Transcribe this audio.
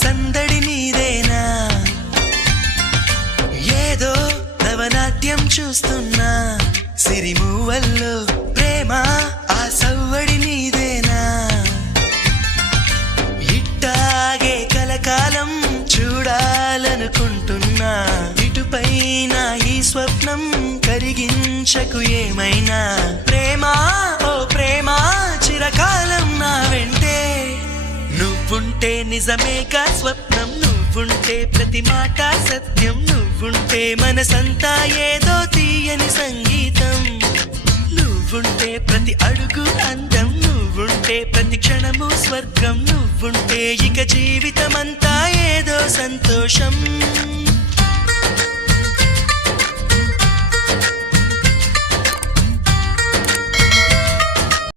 సందడి నీదేనా ఏదో నవనాట్యం చూస్తున్నా సిరిమూవల్లో ప్రేమ ఆ సవ్వడి నీదేనా ఇట్టాగే కలకాలం చూడాలనుకుంటున్నా ఇటుపైన ఈ స్వప్నం కరిగించకు ఏమైనా ప్రేమ ఓ ప్రేమ చిరకాలం నా వెంటే నువ్వుంటే నిజమేగా స్వప్నం నువ్వుంటే ప్రతి మాట సత్యం నువ్వుంటే మనసంతా ఏదో తీయని సంగీతం నువ్వుంటే ప్రతి అడుగు అందం నువ్వుంటే ప్రతి క్షణము స్వర్గం నువ్వుంటే ఇక జీవితమంతా ఏదో సంతోషం